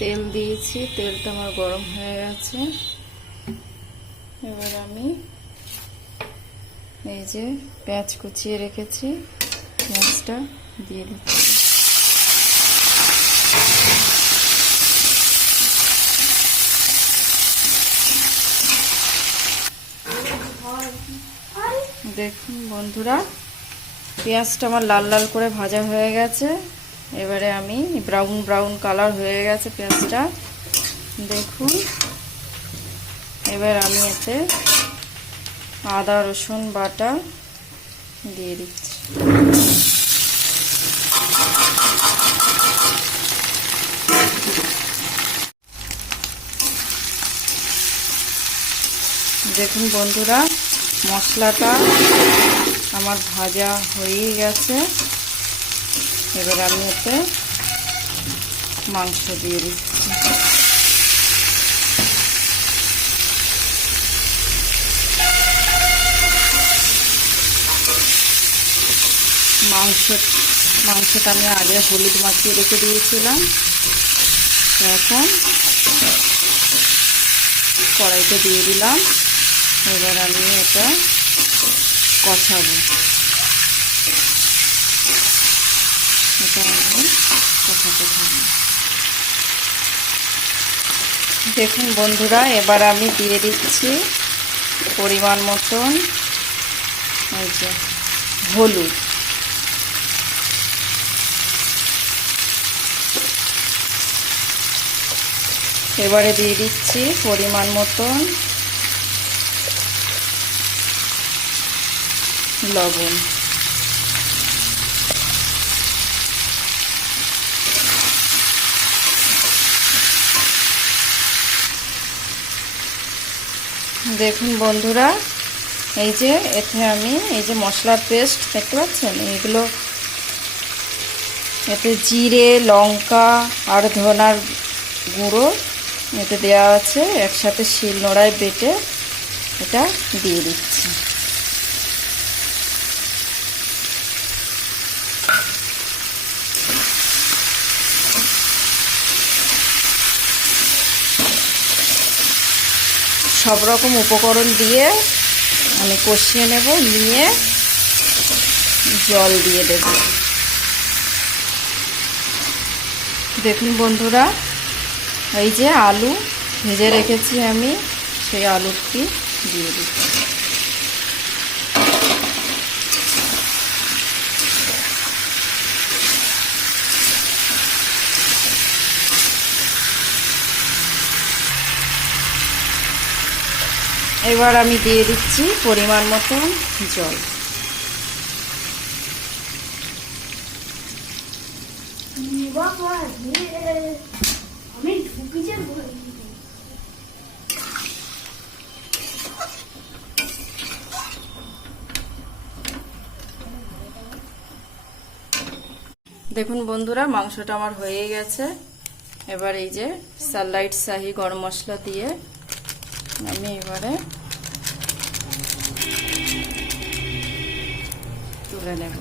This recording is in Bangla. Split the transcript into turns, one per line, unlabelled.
তেল দিয়েছি, তেলটা আমার গরম হয়ে গেছে। এবার আমি এই যে পেঁয়াজ কুচিয়ে রেখেছি, পেঁয়াজটা দিয়ে দিচ্ছি। দেখুন বন্ধুরা, পেঁয়াজটা আমার লাল লাল করে ভাজা হয়ে গেছে। এবারে আমি ব্রাউন ব্রাউন কালার হয়ে গেছে পেঁয়াজটা। দেখুন। এবার আমি এতে আদা, রসুন, বাটা দিয়ে দিচ্ছি। দেখুন বন্ধুরা, মশলাটা আমার ভাজা হয়েই গেছে। এবার আমি এতে মাংস দিয়ে দিচ্ছি। মাংস, মাংসটা আমি আগে হলুদ মাখিয়ে রেখে দিয়েছিলাম। এখন কড়াইতে দিয়ে দিলাম। এবার আমি এটা কষাবো এটা আমি কষাতে থাকব দেখুন বন্ধুরা, এবার আমি দিয়ে দিচ্ছি পরিমাণ মতন এই যে হলুদ। এবারে দিয়ে দিচ্ছি পরিমাণ মতন লবণ। দেখুন বন্ধুরা, এই যে এতে আমি, এই যে মশলার পেস্ট, দেখতে পাচ্ছেন? এইগুলো এতে জিরে, লঙ্কা আর ধনার গুঁড়ো এতে দেওয়া আছে। একসাথে শিল নোড়ায় বেটে এটা দিয়ে দিচ্ছি। সব রকম উপকরণ দিয়ে আমি কষিয়ে নেব, নিয়ে জল দিয়ে দেব। দেখুন বন্ধুরা, এই যে আলু ভেজে রেখেছি আমি, সেই আলুটি দিয়ে দিচ্ছি। এবার আমি দিয়ে দিচ্ছি পরিমাণ মতন জল। দেখুন বন্ধুরা, মাংসটা আমার হয়ে গেছে। এবার এই যে সানলাইট শাহি গরম মশলা দিয়ে আমি এবারে তুলে নেব।